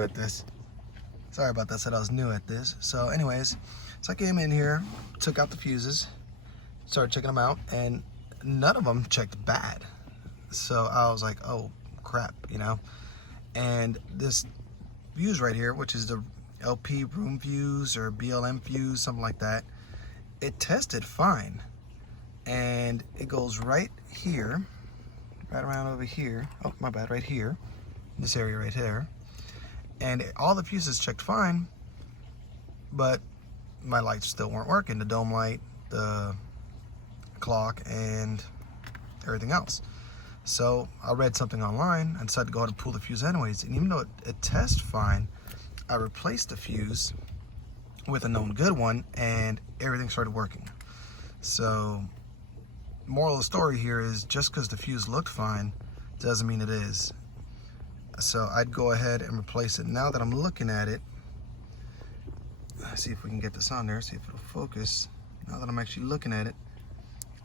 At this. Sorry about that, said I was new at this. So anyways, so I came in here, took out the fuses, started checking them out, and none of them checked bad. So I was like, oh crap, you know. And this fuse right here, which is the LP room fuse or BLM fuse, something like that, it tested fine. And it goes right here, right around over here. Oh, my bad, right here, this area right there. And all the fuses checked fine, but my lights still weren't working. The dome light, the clock, and everything else. So I read something online and decided to go ahead and pull the fuse anyways. And even though it tests fine, I replaced the fuse with a known good one and everything started working. So moral of the story here is just because the fuse looked fine doesn't mean it is. So I'd go ahead and replace it. Now that I'm looking at it, let's see if we can get this on there, see if it'll focus. Now that I'm actually looking at it,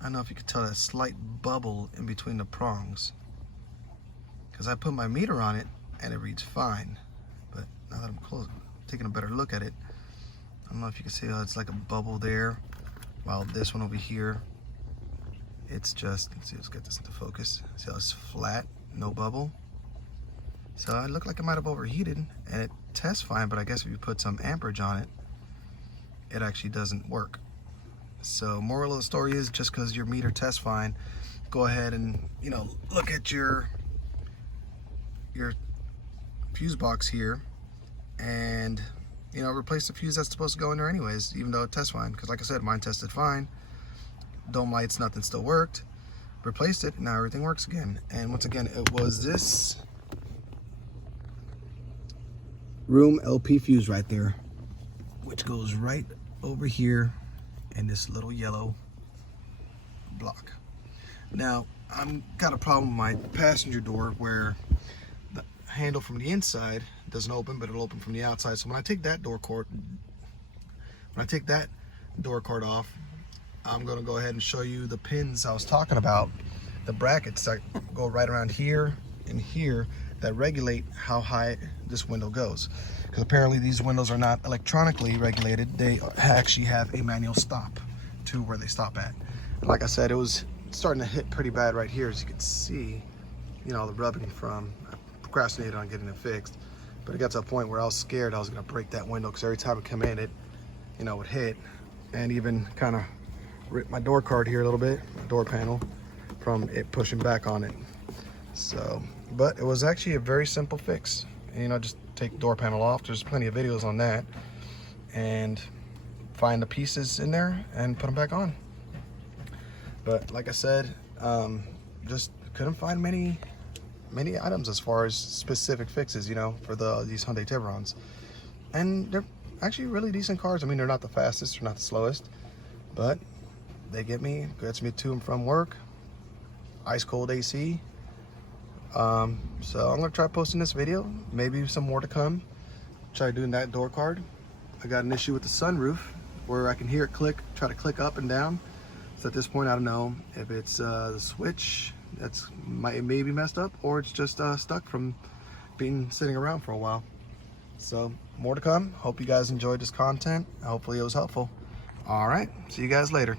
I don't know if you could tell that slight bubble in between the prongs, because I put my meter on it and it reads fine. But now that I'm taking a better look at it, I don't know if you can see how it's like a bubble there, while this one over here, it's just, let's see, let's get this into focus. See how it's flat, no bubble. So it looked like it might have overheated, and it tests fine, but I guess if you put some amperage on it, it actually doesn't work. So moral of the story is, just because your meter tests fine, go ahead and, you know, look at your fuse box here and, you know, replace the fuse that's supposed to go in there anyways, even though it tests fine. Because like I said, mine tested fine. Dome lights, nothing still worked. Replaced it, now everything works again. And once again, it was this room LP fuse right there, which goes right over here in this little yellow block. Now I'm got a problem with my passenger door where the handle from the inside doesn't open, but it'll open from the outside. So when I take that door cord off, I'm going to go ahead and show you the pins I was talking about, the brackets that go right around here and here that regulate how high this window goes. Because apparently these windows are not electronically regulated. They actually have a manual stop to where they stop at. And like I said, it was starting to hit pretty bad right here, as you can see, you know, the rubbing from, I procrastinated on getting it fixed. But it got to a point where I was scared I was going to break that window, because every time it come in, it, you know, would hit and even kind of rip my door card here a little bit, my door panel, from it pushing back on it. So, but it was actually a very simple fix. You know, just take the door panel off. There's plenty of videos on that, and find the pieces in there and put them back on. But like I said, just couldn't find many items as far as specific fixes, you know, for these Hyundai Tiburons. And they're actually really decent cars. I mean, they're not the fastest, they're not the slowest, but they gets me to and from work, ice cold AC. So I'm gonna try posting this video, maybe some more to come. Try doing that door card. I got an issue with the sunroof where I can hear it try to click up and down. So at this point, I don't know if it's the switch it may be messed up, or it's just stuck from sitting around for a while. So more to come. Hope you guys enjoyed this content. Hopefully it was helpful. All right, see you guys later.